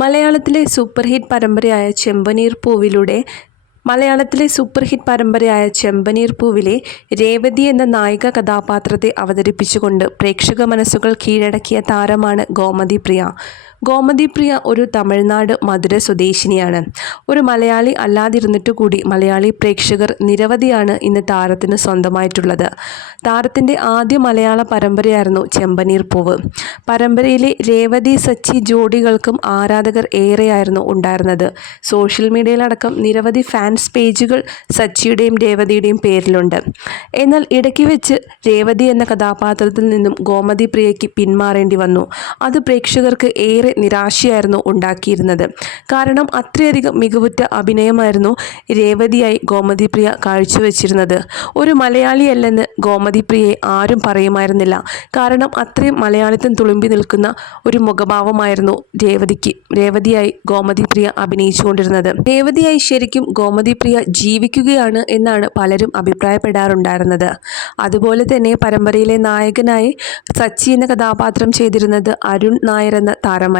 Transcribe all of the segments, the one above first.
മലയാളത്തിലെ super hit പരമ്പരയായ ചെമ്പനീർ പൂവിലൂടെ മലയാളത്തിലെ സൂപ്പർ ഹിറ്റ് പരമ്പരയായ ചെമ്പനീർ പൂവിലെ രേവതി എന്ന നായിക കഥാപാത്രത്തെ അവതരിപ്പിച്ചുകൊണ്ട് പ്രേക്ഷക മനസ്സുകൾ കീഴടക്കിയ താരമാണ് ഗോമതി പ്രിയ. ഗോമതി പ്രിയ ഒരു തമിഴ്നാട് മധുര സ്വദേശിനിയാണ്. ഒരു മലയാളി അല്ലാതിരുന്നിട്ട് കൂടി മലയാളി പ്രേക്ഷകർ നിരവധിയാണ് ഇന്ന് താരത്തിന് സ്വന്തമായിട്ടുള്ളത്. താരത്തിന്റെ ആദ്യ മലയാള പരമ്പരയായിരുന്നു ചെമ്പനീർ പൂവ്. പരമ്പരയിലെ രേവതി സച്ചി ജോഡികൾക്കും ആരാധകർ ഏറെയായിരുന്നു ഉണ്ടായിരുന്നത്. സോഷ്യൽ മീഡിയയിലടക്കം നിരവധി ഫാൻസ് പേജുകൾ സച്ചിയുടെയും രേവതിയുടെയും പേരിലുണ്ട്. എന്നാൽ ഇടയ്ക്ക് വെച്ച് രേവതി എന്ന കഥാപാത്രത്തിൽ നിന്നും ഗോമതി പ്രിയയ്ക്ക് പിന്മാറേണ്ടി വന്നു. അത് പ്രേക്ഷകർക്ക് ഏറെ നിരാശയായിരുന്നു ഉണ്ടാക്കിയിരുന്നത്. കാരണം അത്രയധികം മികവുറ്റ അഭിനയമായിരുന്നു രേവതിയായി ഗോമതിപ്രിയ കാഴ്ചവെച്ചിരുന്നത്. ഒരു മലയാളിയല്ലെന്ന് ഗോമതിപ്രിയയെ ആരും പറയുമായിരുന്നില്ല. കാരണം അത്രയും മലയാളിത്തം തുളുമ്പി നിൽക്കുന്ന ഒരു മുഖഭാവമായിരുന്നു രേവതിക്ക് രേവതിയായി ഗോമതിപ്രിയ അഭിനയിച്ചുകൊണ്ടിരുന്നത്. രേവതിയായി ശരിക്കും ഗോമതിപ്രിയ ജീവിക്കുകയാണ് എന്നാണ് പലരും അഭിപ്രായപ്പെടാറുണ്ടായിരുന്നത്. അതുപോലെ തന്നെ പരമ്പരയിലെ നായകനായി സച്ചി എന്ന കഥാപാത്രം ചെയ്തിരുന്നത് അരുൺ നായർ എന്ന താരമായിരുന്നു.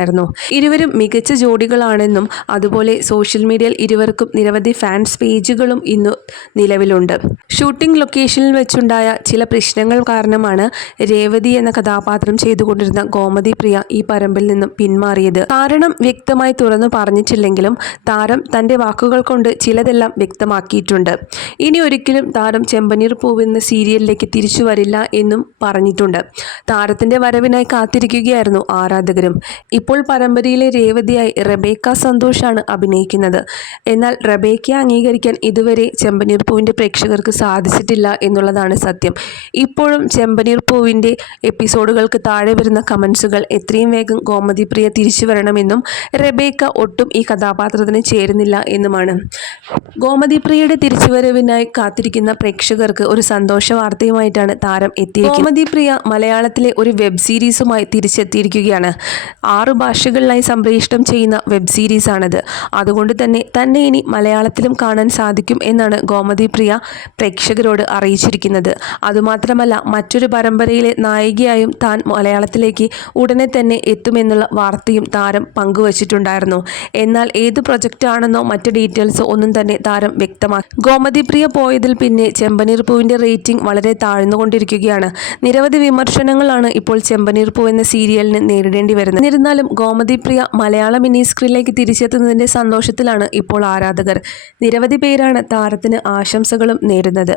ഇരുവരും മികച്ച ജോഡികളാണെന്നും അതുപോലെ സോഷ്യൽ മീഡിയയിൽ ഇരുവർക്കും നിരവധി ഫാൻസ് പേജുകളും ഇന്ന് നിലവിലുണ്ട്. ഷൂട്ടിംഗ് ലൊക്കേഷനിൽ വെച്ചുണ്ടായ ചില പ്രശ്നങ്ങൾ കാരണമാണ് രേവതി എന്ന കഥാപാത്രം ചെയ്തുകൊണ്ടിരുന്ന ഗോമതി പ്രിയ ഈ പരമ്പിൽ നിന്നും പിന്മാറിയത്. കാരണം വ്യക്തമായി തുറന്നു പറഞ്ഞിട്ടില്ലെങ്കിലും താരം തന്റെ വാക്കുകൾ കൊണ്ട് ചിലതെല്ലാം വ്യക്തമാക്കിയിട്ടുണ്ട്. ഇനി ഒരിക്കലും താരം ചെമ്പനീർ പൂവെന്ന സീരിയലിലേക്ക് തിരിച്ചു വരില്ല എന്നും പറഞ്ഞിട്ടുണ്ട്. താരത്തിന്റെ വരവിനായി കാത്തിരിക്കുകയായിരുന്നു ആരാധകരും. ഇപ്പോൾ പരമ്പരയിലെ രേവതിയായി റബേക്ക സന്തോഷാണ് അഭിനയിക്കുന്നത്. എന്നാൽ റബേക്കയെ അംഗീകരിക്കാൻ ഇതുവരെ ചെമ്പനീർ പൂവിന്റെ പ്രേക്ഷകർക്ക് സാധിച്ചിട്ടില്ല എന്നുള്ളതാണ് സത്യം. ഇപ്പോഴും ചെമ്പനീർ പൂവിന്റെ എപ്പിസോഡുകൾക്ക് താഴെ വരുന്ന കമൻസുകൾ എത്രയും വേഗം ഗോമതി പ്രിയ തിരിച്ചു വരണമെന്നും റബേക്ക ഒട്ടും ഈ കഥാപാത്രത്തിന് ചേരുന്നില്ല എന്നുമാണ്. ഗോമതി പ്രിയയുടെ തിരിച്ചുവരവിനായി കാത്തിരിക്കുന്ന പ്രേക്ഷകർക്ക് ഒരു സന്തോഷ വാർത്തയുമായിട്ടാണ് താരം എത്തിയത് ഗോമതി പ്രിയ മലയാളത്തിലെ ഒരു വെബ് സീരീസുമായി തിരിച്ചെത്തിയിരിക്കുകയാണ്. ആറു ഭാഷകളിലായി സംപ്രേഷണം ചെയ്യുന്ന വെബ് സീരീസാണത് അതുകൊണ്ട് തന്നെ തന്നെ ഇനി മലയാളത്തിലും കാണാൻ സാധിക്കും എന്നാണ് ഗോമതി പ്രിയ പ്രേക്ഷകരോട് അറിയിച്ചിരിക്കുന്നത്. അതുമാത്രമല്ല മറ്റൊരു പരമ്പരയിലെ നായികയായും താൻ മലയാളത്തിലേക്ക് ഉടനെ തന്നെ എത്തുമെന്നുള്ള വാർത്തയും താരം പങ്കുവച്ചിട്ടുണ്ടായിരുന്നു. എന്നാൽ ഏത് പ്രൊജക്റ്റാണെന്നോ മറ്റ് ഡീറ്റെയിൽസോ ഒന്നും തന്നെ താരം വ്യക്തമാക്കി ഗോമതി പ്രിയ പോയതിൽ പിന്നെ ചെമ്പനീർ പൂവിന്റെ റേറ്റിംഗ് വളരെ താഴ്ന്നുകൊണ്ടിരിക്കുകയാണ്. നിരവധി വിമർശനങ്ങളാണ് ഇപ്പോൾ ചെമ്പനീർ പൂ എന്ന സീരിയലിന് നേരിടേണ്ടി വരുന്നത്. എന്നിരുന്നാലും ഗോമതി പ്രിയ മലയാള മിനി സ്ക്രീനിലേക്ക് തിരിച്ചെത്തുന്നതിന്റെ സന്തോഷത്തിലാണ് ഇപ്പോൾ ആരാധകർ. നിരവധി പേരാണ് താരത്തിന് ആശംസകളും നേരുന്നത്.